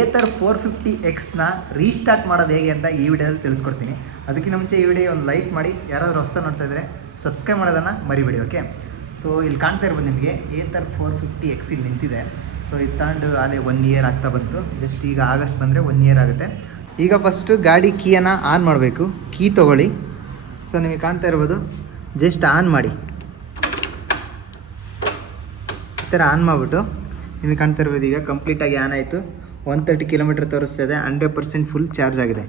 Ather 450Xನ restart ಮಾಡೋದು ಹೇಗೆ ಅಂತ ಈ ವಿಡಿಯೋದಲ್ಲಿ ತಿಳಿಸ್ಕೊಡ್ತೀನಿ. ಅದಕ್ಕಿಂತ ಮುಂಚೆ ಈ ವಿಡಿಯೋ ಒಂದು ಲೈಕ್ ಮಾಡಿ, ಯಾರಾದರೂ ಹೊಸ್ತಾ ನೋಡ್ತಾ ಇದ್ದರೆ ಸಬ್ಸ್ಕ್ರೈಬ್ ಮಾಡೋದನ್ನು ಮರಿಬೇಡಿ. ಓಕೆ, ಸೊ ಇಲ್ಲಿ ಕಾಣ್ತಾ ಇರ್ಬೋದು ನಿಮಗೆ ಏತರ್ 450X ಇಲ್ಲಿ ನಿಂತಿದೆ. ಸೊ ಇದು ತಗೊಂಡು ಅಲ್ಲೇ 1 ಇಯರ್ ಆಗ್ತಾ ಬಂತು. ಜಸ್ಟ್ ಈಗ ಆಗಸ್ಟ್ ಬಂದರೆ 1 ಇಯರ್ ಆಗುತ್ತೆ. ಈಗ ಫಸ್ಟು ಗಾಡಿ ಕೀಯನ್ನು ಆನ್ ಮಾಡಬೇಕು. ಕೀ ತೊಗೊಳ್ಳಿ. ಸೊ ನಿಮಗೆ ಕಾಣ್ತಾ ಇರ್ಬೋದು, ಜಸ್ಟ್ ಆನ್ ಮಾಡಿ. ಈ ಥರ ಆನ್ ಮಾಡಿಬಿಟ್ಟು ನಿಮಗೆ ಕಾಣ್ತಾ ಇರ್ಬೋದು, ಈಗ ಕಂಪ್ಲೀಟಾಗಿ ಆನ್ ಆಯಿತು. 130 ಕಿಲೋಮೀಟರ್ ತೋರಿಸ್ತಾ ಇದೆ. 100% ಫುಲ್ ಚಾರ್ಜ್ ಆಗಿದೆ.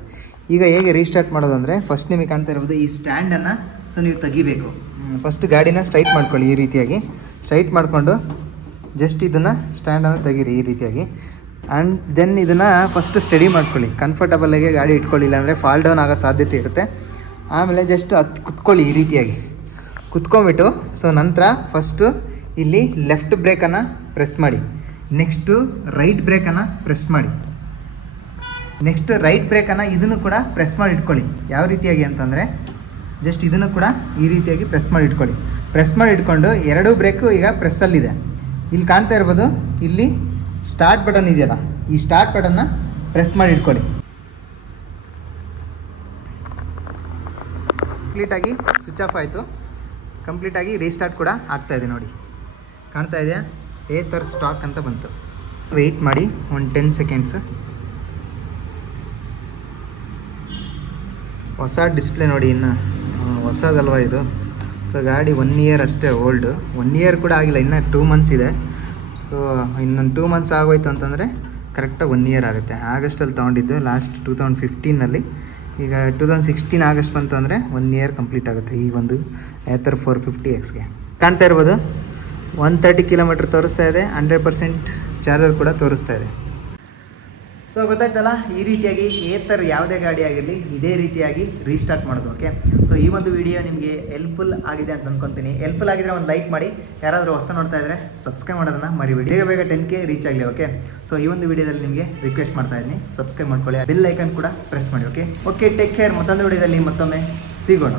ಈಗ ಹೇಗೆ ರೀಸ್ಟಾರ್ಟ್ ಮಾಡೋದು ಅಂದರೆ, ಫಸ್ಟ್ ನಿಮಗೆ ಕಾಣ್ತಾ ಇರ್ಬೋದು ಈ ಸ್ಟ್ಯಾಂಡನ್ನು ನೀವು ತೆಗಿಬೇಕು. ಫಸ್ಟ್ ಗಾಡಿನ ಸ್ಟ್ರೈಟ್ ಮಾಡ್ಕೊಳ್ಳಿ. ಈ ರೀತಿಯಾಗಿ ಸ್ಟ್ರೈಟ್ ಮಾಡಿಕೊಂಡು ಜಸ್ಟ್ ಇದನ್ನು ಸ್ಟ್ಯಾಂಡನ್ನು ತೆಗೀರಿ ಈ ರೀತಿಯಾಗಿ. ಆ್ಯಂಡ್ ದೆನ್ ಇದನ್ನು ಫಸ್ಟ್ ಸ್ಟಡಿ ಮಾಡ್ಕೊಳ್ಳಿ. ಕಂಫರ್ಟಬಲಾಗಿ ಗಾಡಿ ಇಟ್ಕೊಳ್ಳಿಲ್ಲ ಅಂದರೆ ಫಾಲ್ ಡೌನ್ ಆಗೋ ಸಾಧ್ಯತೆ ಇರುತ್ತೆ. ಆಮೇಲೆ ಜಸ್ಟ್ ಕುತ್ಕೊಳ್ಳಿ ಈ ರೀತಿಯಾಗಿ. ಕುತ್ಕೊಂಡ್ಬಿಟ್ಟು ಸೊ ನಂತರ ಫಸ್ಟು ಇಲ್ಲಿ ಲೆಫ್ಟ್ ಬ್ರೇಕನ್ನು ಪ್ರೆಸ್ ಮಾಡಿ. ನೆಕ್ಸ್ಟು ರೈಟ್ ಬ್ರೇಕನ್ನು ಪ್ರೆಸ್ ಮಾಡಿ. ನೆಕ್ಸ್ಟ್ ರೈಟ್ ಬ್ರೇಕನ್ನು ಇದನ್ನು ಕೂಡ ಪ್ರೆಸ್ ಮಾಡಿ ಇಟ್ಕೊಳ್ಳಿ. ಯಾವ ರೀತಿಯಾಗಿ ಅಂತಂದರೆ, ಜಸ್ಟ್ ಇದನ್ನು ಕೂಡ ಈ ರೀತಿಯಾಗಿ ಪ್ರೆಸ್ ಮಾಡಿ ಇಟ್ಕೊಳ್ಳಿ. ಪ್ರೆಸ್ ಮಾಡಿ ಇಟ್ಕೊಂಡು ಎರಡೂ ಬ್ರೇಕು ಈಗ ಪ್ರೆಸ್ಸಲ್ಲಿದೆ. ಇಲ್ಲಿ ಕಾಣ್ತಾ ಇರ್ಬೋದು, ಇಲ್ಲಿ ಸ್ಟಾರ್ಟ್ ಬಟನ್ ಇದೆಯಲ್ಲ, ಈ ಸ್ಟಾರ್ಟ್ ಬಟನ್ನ ಪ್ರೆಸ್ ಮಾಡಿ ಇಟ್ಕೊಳ್ಳಿ. ಕಂಪ್ಲೀಟಾಗಿ ಸ್ವಿಚ್ ಆಫ್ ಆಯಿತು. ಕಂಪ್ಲೀಟಾಗಿ ರೀಸ್ಟಾರ್ಟ್ ಕೂಡ ಆಗ್ತಾಯಿದೆ. ನೋಡಿ, ಕಾಣ್ತಾ ಇದೆಯಾ? ಏತರ್ ಸ್ಟಾಕ್ ಅಂತ ಬಂತು. ವೆಯ್ಟ್ ಮಾಡಿ ಒಂದು 10 ಸೆಕೆಂಡ್ಸು. ಹೊಸ ಡಿಸ್ಪ್ಲೇ ನೋಡಿ, ಇನ್ನು ಹೊಸದಲ್ವ ಇದು. ಸೊ ಗಾಡಿ 1 ಇಯರ್ ಅಷ್ಟೇ ಓಲ್ಡು. 1 ಇಯರ್ ಕೂಡ ಆಗಿಲ್ಲ, ಇನ್ನು 2 ಮಂತ್ಸ್ ಇದೆ. ಸೊ ಇನ್ನೊಂದು 2 ಮಂತ್ಸ್ ಆಗೋಯ್ತು ಅಂತಂದರೆ ಕರೆಕ್ಟಾಗಿ 1 ಇಯರ್ ಆಗುತ್ತೆ. ಆಗಸ್ಟಲ್ಲಿ ತೊಗೊಂಡಿದ್ದು, ಲಾಸ್ಟ್ 2015ನಲ್ಲಿ. ಈಗ 2016 ಆಗಸ್ಟ್ ಬಂತು ಅಂದರೆ 1 ಇಯರ್ ಕಂಪ್ಲೀಟ್ ಆಗುತ್ತೆ ಈ ಒಂದು ಏತರ್ 450Xಗೆ. ಕಾಣ್ತಾ ಇರ್ಬೋದು, 130 ಕಿಲೋಮೀಟ್ರ್ ತೋರಿಸ್ತಾ ಇದೆ. 100% ಚಾರ್ಜರ್ ಕೂಡ ತೋರಿಸ್ತಾ ಇದೆ. ಸೊ ಗೊತ್ತಾಯ್ತಲ್ಲ, ಈ ರೀತಿಯಾಗಿ ಏತರ್ ಯಾವುದೇ ಗಾಡಿ ಆಗಿರಲಿ ಇದೇ ರೀತಿಯಾಗಿ ರೀಸ್ಟಾರ್ಟ್ ಮಾಡೋದು. ಓಕೆ, ಸೊ ಈ ಒಂದು ವಿಡಿಯೋ ನಿಮಗೆ ಹೆಲ್ಪ್ಫುಲ್ ಆಗಿದೆ ಅಂತ ಅಂದ್ಕೊತೀನಿ. ಹೆಲ್ಪ್ಫುಲ್ ಆಗಿದ್ರೆ ಒಂದು ಲೈಕ್ ಮಾಡಿ, ಯಾರಾದರೂ ಹೊಸ್ತಾ ನೋಡ್ತಾ ಇದ್ದರೆ ಸಬ್ಸ್ಕ್ರೈಬ್ ಮಾಡೋದನ್ನು ಮರಿಬೇಡಿ. ಬೇಗ 10K ರೀಚ್ ಆಗಲಿ. ಓಕೆ, ಸೊ ಈ ಒಂದು ವಿಡಿಯೋದಲ್ಲಿ ನಿಮಗೆ ರಿಕ್ವೆಸ್ಟ್ ಮಾಡ್ತಾ ಇದ್ದೀನಿ, ಸಬ್ಸ್ಕ್ರೈಬ್ ಮಾಡ್ಕೊಳ್ಳಿ. ಬೆಲ್ ಐಕನ್ ಕೂಡ ಪ್ರೆಸ್ ಮಾಡಿ. Okay, take care. ಮತ್ತೊಂದು ವಿಡಿಯೋದಲ್ಲಿ ಮತ್ತೊಮ್ಮೆ ಸಿಗೋಣ.